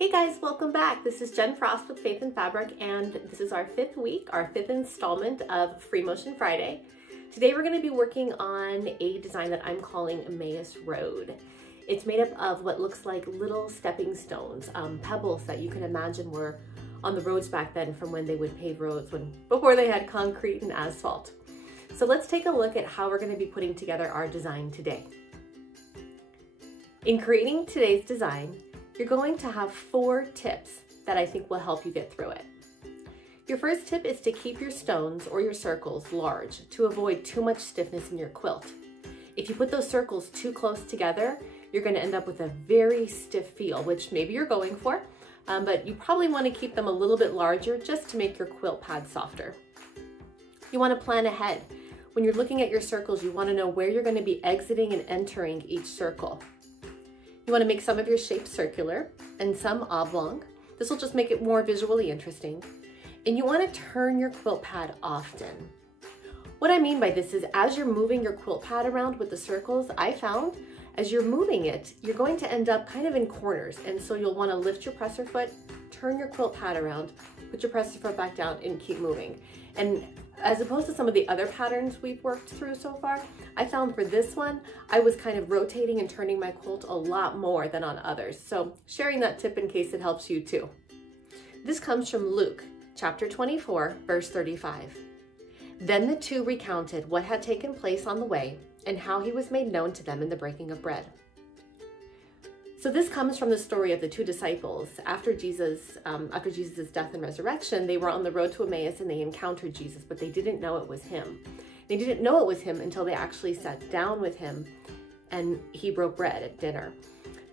Hey guys, welcome back. This is Jen Frost with Faith in Fabric, and this is our fifth week, our fifth installment of Free Motion Friday. Today we're going to be working on a design that I'm calling Emmaus Road. It's made up of what looks like little stepping stones, pebbles that you can imagine were on the roads back then from when they would pave roads before they had concrete and asphalt. So let's take a look at how we're going to be putting together our design today. In creating today's design, you're going to have 4 tips that I think will help you get through it. Your first tip is to keep your stones or your circles large to avoid too much stiffness in your quilt. If you put those circles too close together, you're going to end up with a very stiff feel, which maybe you're going for, but you probably want to keep them a little bit larger just to make your quilt pad softer. You want to plan ahead. When you're looking at your circles, you want to know where you're going to be exiting and entering each circle. You want to make some of your shapes circular and some oblong. This will just make it more visually interesting. And you want to turn your quilt pad often. What I mean by this is as you're moving your quilt pad around with the circles, I found as you're moving it, you're going to end up kind of in corners. And so you'll want to lift your presser foot, turn your quilt pad around, put your presser foot back down and keep moving. And as opposed to some of the other patterns we've worked through so far, I found for this one, I was kind of rotating and turning my quilt a lot more than on others. So sharing that tip in case it helps you too. This comes from Luke, chapter 24, verse 35. Then the two recounted what had taken place on the way and how he was made known to them in the breaking of bread. So this comes from the story of the 2 disciples. After Jesus' death and resurrection, they were on the road to Emmaus and they encountered Jesus, but they didn't know it was him. They didn't know it was him until they actually sat down with him and he broke bread at dinner.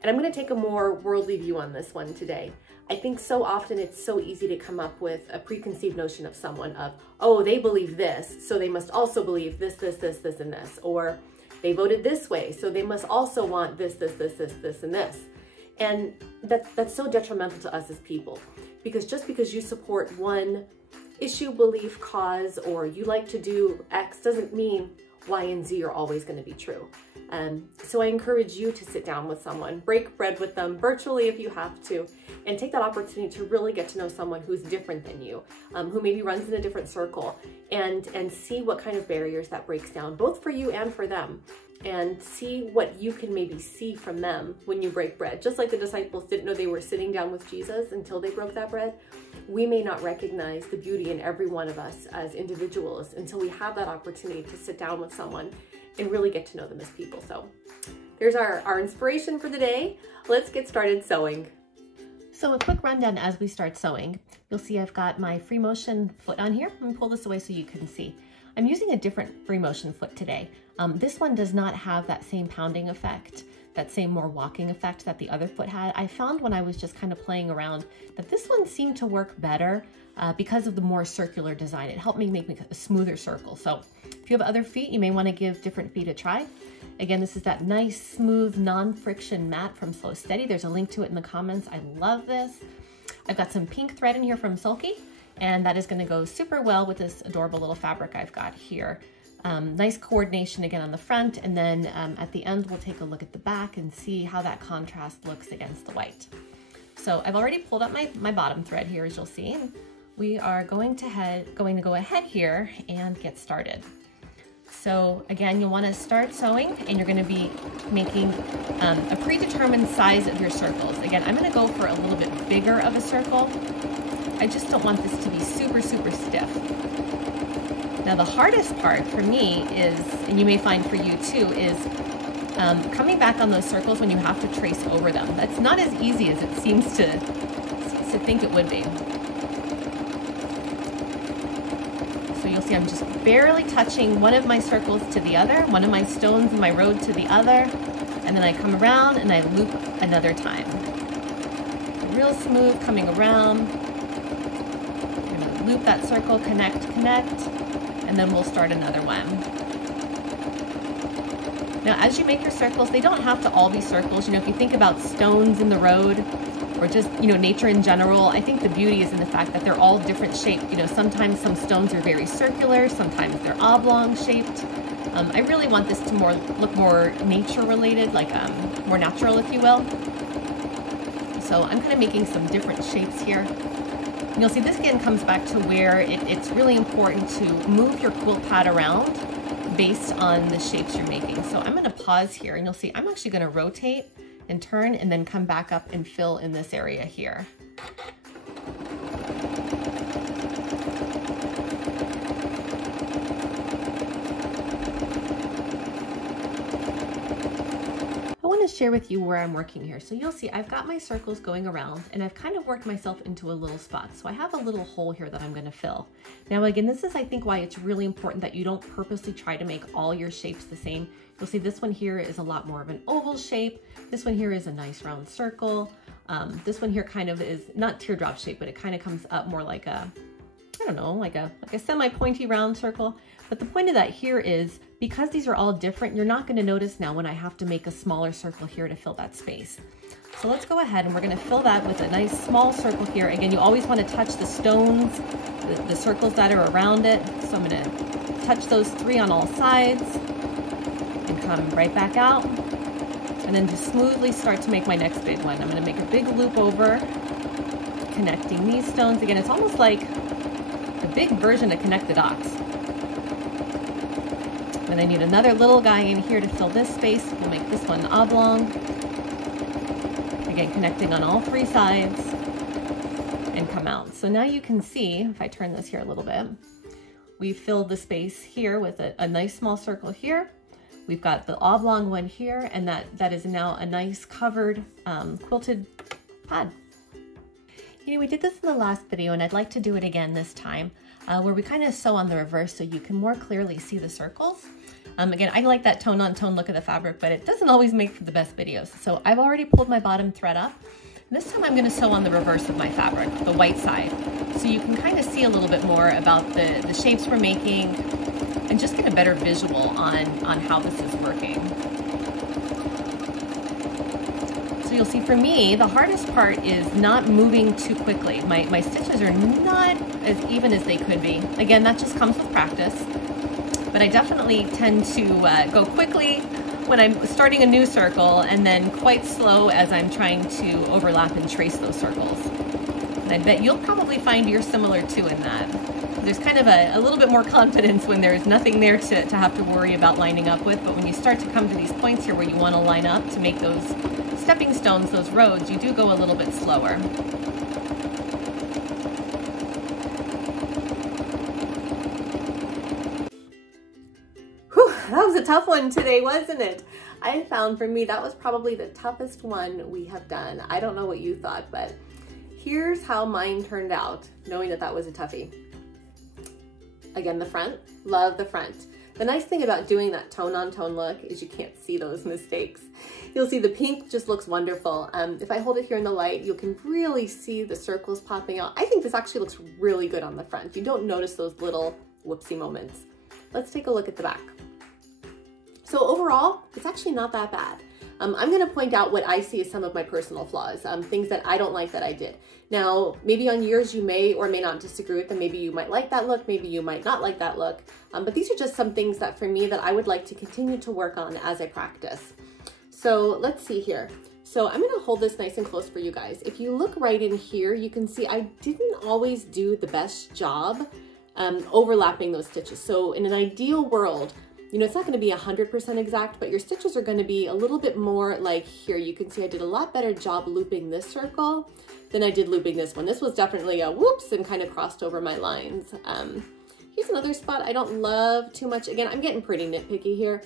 And I'm going to take a more worldly view on this one today. I think so often it's so easy to come up with a preconceived notion of someone of, oh, they believe this, so they must also believe this, and this. Or they voted this way, so they must also want this, and this. And that's so detrimental to us as people, because just because you support one issue, belief, cause, or you like to do X doesn't mean Y and Z are always going to be true. So I encourage you to sit down with someone, break bread with them virtually if you have to, and take that opportunity to really get to know someone who's different than you, who maybe runs in a different circle, and see what kind of barriers that breaks down, both for you and for them, and see what you can maybe see from them when you break bread. Just like the disciples didn't know they were sitting down with Jesus until they broke that bread, we may not recognize the beauty in every one of us as individuals until we have that opportunity to sit down with someone and really get to know them as people. So there's our inspiration for the day. Let's get started sewing. So a quick rundown as we start sewing. You'll see I've got my free motion foot on here. Let me pull this away so you can see. I'm using a different free motion foot today. This one does not have that same pounding effect, that same more walking effect that the other foot had. I found when I was just kind of playing around that this one seemed to work better because of the more circular design. It helped me make a smoother circle. So if you have other feet, you may want to give different feet a try. Again, this is that nice, smooth, non-friction mat from Slow Steady. There's a link to it in the comments. I love this. I've got some pink thread in here from Sulky, and that is going to go super well with this adorable little fabric I've got here. Nice coordination again on the front, and then at the end we'll take a look at the back and see how that contrast looks against the white. So I've already pulled up my bottom thread here, as you'll see. We are going to go ahead here and get started. So again, you'll want to start sewing, and you're going to be making a predetermined size of your circles. Again, I'm going to go for a little bit bigger of a circle. I just don't want this to be super, super stiff. Now the hardest part for me is, and you may find for you too, is coming back on those circles when you have to trace over them. That's not as easy as it seems to think it would be. So you'll see I'm just barely touching one of my circles to the other, one of my stones in my road to the other, and then I come around and I loop another time. Real smooth coming around. I'm going to loop that circle, connect, and then we'll start another one. Now, as you make your circles, they don't have to all be circles. You know, if you think about stones in the road, or just, you know, nature in general, I think the beauty is in the fact that they're all different shaped. You know, sometimes some stones are very circular, sometimes they're oblong shaped. I really want this to look more nature related, like more natural, if you will. So I'm kind of making some different shapes here. And you'll see this again comes back to where it's really important to move your quilt pad around based on the shapes you're making. So I'm gonna pause here and you'll see I'm actually gonna rotate and turn and then come back up and fill in this area here. Share with you where I'm working here. So you'll see I've got my circles going around and I've kind of worked myself into a little spot. So I have a little hole here that I'm going to fill. Now again, this is I think why it's really important that you don't purposely try to make all your shapes the same. You'll see this one here is a lot more of an oval shape. This one here is a nice round circle. This one here kind of is not teardrop shape, but it kind of comes up more like a, I don't know, like a semi-pointy round circle. But the point of that here is because these are all different, you're not going to notice now when I have to make a smaller circle here to fill that space. So let's go ahead and we're going to fill that with a nice small circle here. Again, you always want to touch the stones, the circles that are around it. So I'm going to touch those 3 on all sides and come right back out. And then just smoothly start to make my next big one. I'm going to make a big loop over, connecting these stones. Again, it's almost like a big version of Connect the Dots. And I need another little guy in here to fill this space. We'll make this one oblong. Again, connecting on all 3 sides and come out. So now you can see, if I turn this here a little bit, we filled the space here with a nice small circle here. We've got the oblong one here, and that is now a nice covered quilted pad. You know, we did this in the last video, and I'd like to do it again this time, where we kind of sew on the reverse so you can more clearly see the circles. Again, I like that tone-on-tone look of the fabric, but it doesn't always make for the best videos. So I've already pulled my bottom thread up. This time I'm going to sew on the reverse of my fabric, the white side, so you can kind of see a little bit more about the shapes we're making and just get a better visual on how this is working. So you'll see for me, the hardest part is not moving too quickly. My stitches are not as even as they could be. Again, that just comes with practice. But I definitely tend to go quickly when I'm starting a new circle and then quite slow as I'm trying to overlap and trace those circles. And I bet you'll probably find you're similar too in that. There's kind of a little bit more confidence when there's nothing there to have to worry about lining up with, but when you start to come to these points here where you want to line up to make those stepping stones, those roads, you do go a little bit slower. That was a tough one today, wasn't it? I found for me that was probably the toughest one we have done. I don't know what you thought, but here's how mine turned out, knowing that was a toughie. Again, the front, love the front. The nice thing about doing that tone-on-tone look is you can't see those mistakes. You'll see the pink just looks wonderful. If I hold it here in the light, you can really see the circles popping out. I think this actually looks really good on the front. You don't notice those little whoopsie moments. Let's take a look at the back. So overall, it's actually not that bad. I'm gonna point out what I see as some of my personal flaws, things that I don't like that I did. Now, maybe on yours you may or may not disagree with them. Maybe you might like that look, maybe you might not like that look. But these are just some things that for me that I would like to continue to work on as I practice. So let's see here. So I'm gonna hold this nice and close for you guys. If you look right in here, you can see I didn't always do the best job overlapping those stitches. So in an ideal world, you know, it's not going to be 100% exact, but your stitches are going to be a little bit more like here. You can see I did a lot better job looping this circle than I did looping this one. This was definitely a whoops and kind of crossed over my lines. Here's another spot I don't love too much. Again, I'm getting pretty nitpicky here.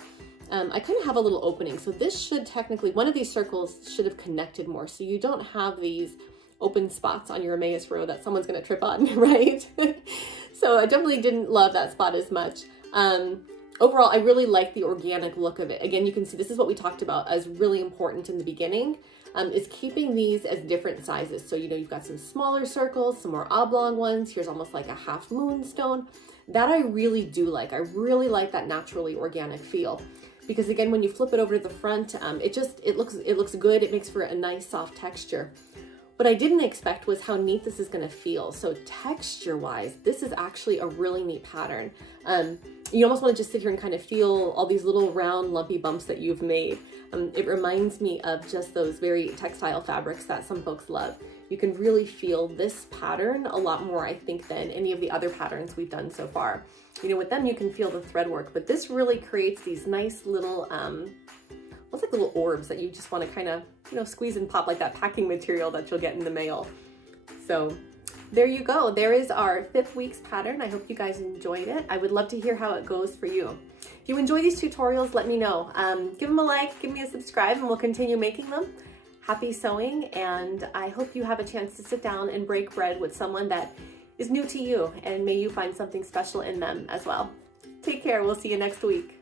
I kind of have a little opening. So this should technically, one of these circles should have connected more. So you don't have these open spots on your Emmaus Road that someone's going to trip on, right? So I definitely didn't love that spot as much. Overall, I really like the organic look of it. Again, you can see this is what we talked about as really important in the beginning, is keeping these as different sizes. So, you know, you've got some smaller circles, some more oblong ones. Here's almost like a half moonstone. That I really do like. I really like that naturally organic feel. Because again, when you flip it over to the front, it looks good. It makes for a nice soft texture. What I didn't expect was how neat this is going to feel. So texture-wise, this is actually a really neat pattern. You almost want to just sit here and kind of feel all these little round lumpy bumps that you've made. It reminds me of just those very textile fabrics that some folks love. You can really feel this pattern a lot more, I think, than any of the other patterns we've done so far. You know, with them you can feel the thread work, but this really creates these nice little, almost like little orbs that you just want to kind of, you know, squeeze and pop, like that packing material that you'll get in the mail. So there you go. There is our 5th week's pattern. I hope you guys enjoyed it. I would love to hear how it goes for you. If you enjoy these tutorials, let me know. Give them a like, give me a subscribe, and we'll continue making them. Happy sewing, and I hope you have a chance to sit down and break bread with someone that is new to you, and may you find something special in them as well. Take care. We'll see you next week.